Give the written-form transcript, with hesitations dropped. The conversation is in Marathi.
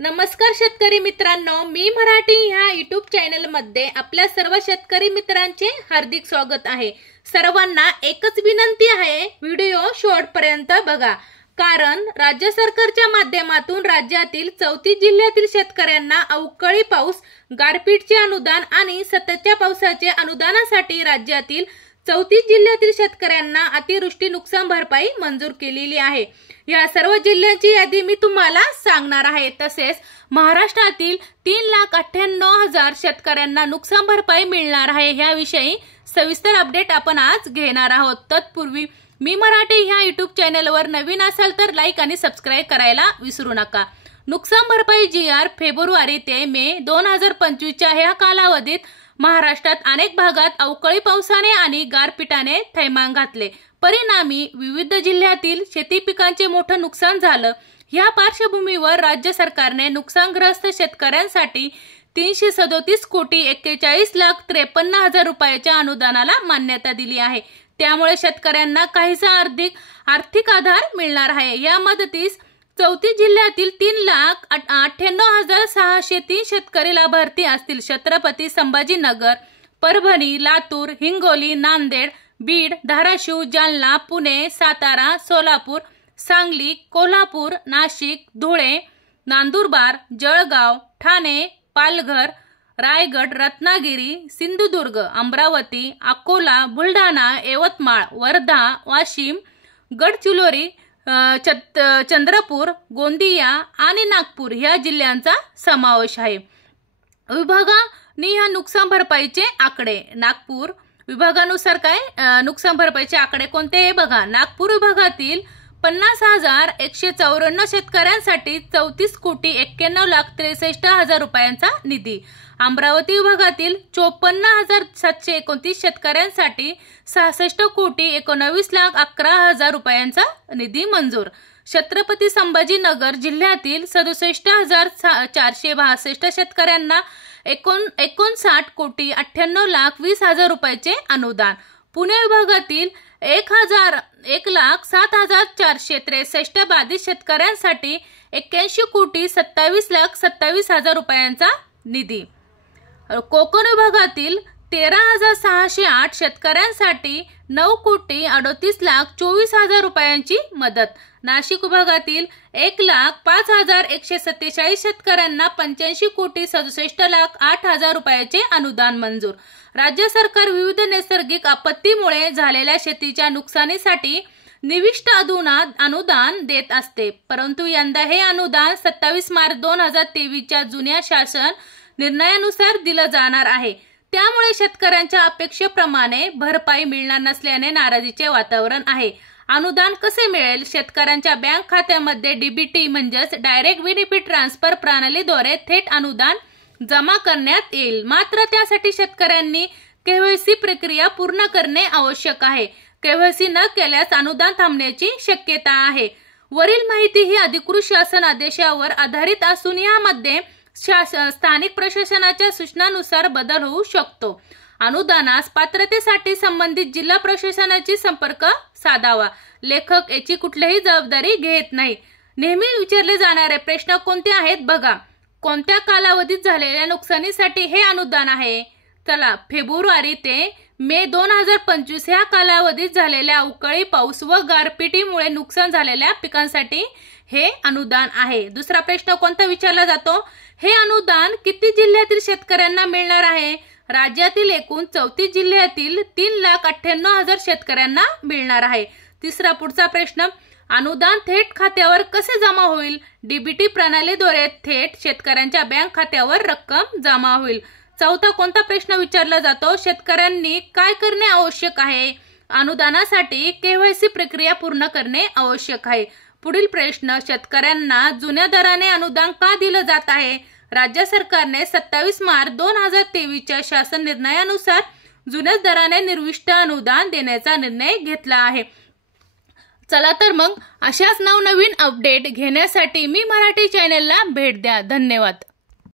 नमस्कार शेतकरी मित्रांनो, मी मराठी ह्या YouTube चॅनल मध्ये आपल्या सर्व शेतकरी मित्रांचे हार्दिक स्वागत आहे। सर्वांना एकच विनंती आहे, व्हिडिओ शेवटपर्यंत बघा, कारण राज्य सरकारच्या माध्यमातून राज्यातील 34 जिल्ह्यातील शेतकऱ्यांना अवकाळी पाऊस, गारपीटचे अनुदान आणि सततच्या पावसाचे अनुदानासाठी राज्यातील 34 जिल्ह्यातील शेतकऱ्यांना अतिवृष्टी नुकसान भरपाई मंजूर केलेली आहे। या सर्व जिल्ह्यांची यादी मी तुम्हाला सांगणार आहे। तसेच महाराष्ट्रातील 3,98,000 शेतकऱ्यांना नुकसान भरपाई मिळणार आहे, याविषयी सविस्तर अपडेट आपण आज घेणार आहोत। तत्पूर्वी मी मराठी ह्या YouTube चॅनलवर नवीन असाल तर लाईक आणि सबस्क्राइब करायला विसरू नका। नुकसान भरपाई GR फेब्रुवारी ते मे 2025 च्या ह्या कालावधीत महाराष्ट्रात अनेक भागात अवकाळी पावसाने आणि गारपिटाने थैमान घातले। परिणामी विविध जिल्ह्यातील शेती पिकांचे मोठे नुकसान झालं। या पार्श्वभूमीवर राज्य सरकारने नुकसानग्रस्त शेतकऱ्यांसाठी 337 कोटी 41,53,000 रुपयाच्या अनुदानाला मान्यता दिली आहे। त्यामुळे शेतकऱ्यांना काहीसा आर्थिक आधार मिळणार आहे। या मदतीस 34 जिल्ह्यातील 3,98,603 शेतकरी लाभार्थी असतील। छत्रपती संभाजीनगर, परभणी, लातूर, हिंगोली, नांदेड, बीड, धाराशिव, जालना, पुणे, सातारा, सोलापूर, सांगली, कोल्हापूर, नाशिक, धुळे, नंदुरबार, जळगाव, ठाणे, पालघर, रायगड, रत्नागिरी, सिंधुदुर्ग, अमरावती, अकोला, बुलढाणा, यवतमाळ, वर्धा, वाशिम, गडचिरोली, चंद्रपूर, गोंदिया आणि नागपूर या जिल्ह्यांचा समावेश आहे। विभागाने या नुकसान भरपाईचे आकडे, नागपूर विभागानुसार काय नुकसान भरपाईचे आकडे कोणते हे बघा। नागपूर विभागातील 50,154 शेतकऱ्यांसाठी 34 कोटी 91,63,000 रुपयांचा निधी। अमरावती विभागातील 54,729 शेतकऱ्यांसाठी 66 कोटी 19,11,000 रुपयांचा निधी मंजूर। छत्रपती संभाजीनगर जिल्ह्यातील 67,462 शेतकऱ्यांना 59 कोटी 98,20,000 रुपयाचे अनुदान। पुणे विभागातील 1,07,463 बाधित शेतकऱ्यांसाठी 81 कोटी 27,27,000 रुपयांचा निधी। कोकण विभागातील 13,608 शेतकऱ्यांसाठी 9 कोटी 38,24,000 रुपयांची मदत। नाशिक विभागातील 1,05,147 शेतकऱ्यांना 85 कोटी 67,08,000 रुपयाचे अनुदान मंजूर। राज्य सरकार विविध नैसर्गिक आपत्तीमुळे झालेल्या शेतीच्या नुकसानीसाठी निविष्ट अनुदान देत असते, परंतु यंदा हे अनुदान 27 मार्च 2023 च्या जुन्या शासन निर्णयानुसार दिलं जाणार आहे। त्यामुळे शेतकऱ्यांच्या अपेक्षेप्रमाणे भरपाई मिळणार नसल्याने नाराजीचे वातावरण आहे। अनुदान कसे मिळेल? शेतकऱ्यांच्या बँक खात्यामध्ये DBT म्हणजेच डायरेक्ट बेनिफिट ट्रान्सफर प्रणालीद्वारे थेट अनुदान जमा करण्यात येईल। मात्र त्यासाठी शेतकऱ्यांनी KYC प्रक्रिया पूर्ण करणे आवश्यक आहे। KYC न केल्यास अनुदान थांबण्याची शक्यता आहे। वरील माहिती ही अधिकृत शासन आदेशावर आधारित असून यामध्ये स्थानिक प्रशासनाच्या सूचनानुसार बदल होऊ शकतो। अनुदानास पात्रतेसाठी संबंधित जिल्हा प्रशासनाची संपर्क साधावा। लेखक याची कुठलीही जबाबदारी घेत नाही। नेहमी विचारले जाणारे प्रश्न कोणते आहेत बघा। कोणत्या कालावधीत झालेल्या नुकसानीसाठी हे अनुदान आहे? चला, फेब्रुवारी ते मे 2025 या कालावधीत झालेल्या अवकाळी पाऊस व गारपिटीमुळे नुकसान झालेल्या पिकांसाठी हे अनुदान आहे। दुसरा प्रश्न कोणता विचारला जातो? हे अनुदान किती जिल्ह्यातील शेतकऱ्यांना मिळणार आहे? राज्यातील एकूण 34 जिल्ह्यातील 3,98,000 शेतकऱ्यांना मिळणार आहे। तिसरा पुढचा प्रश्न, अनुदान थेट खात्यावर कसे जमा होईल? DBT प्रणालीद्वारे थेट शेतकऱ्यांच्या बँक खात्यावर रक्कम जमा होईल। चौथा कोणता प्रश्न विचारला जातो? शेतकऱ्यांनी काय करणे आवश्यक आहे? अनुदानासाठी KYC प्रक्रिया पूर्ण करणे आवश्यक आहे। पुढील प्रश्न, शेतकऱ्यांना जुन्या दराने अनुदान का दिलं जात आहे? राज्य सरकारने 27 मार्च 2023 च्या शासन निर्णयानुसार जुन्या दराने निर्विष्ट अनुदान देण्याचा निर्णय घेतला आहे। चला तर मग अशाच नवनवीन अपडेट घेण्यासाठी मी मराठी चॅनलला भेट द्या। धन्यवाद।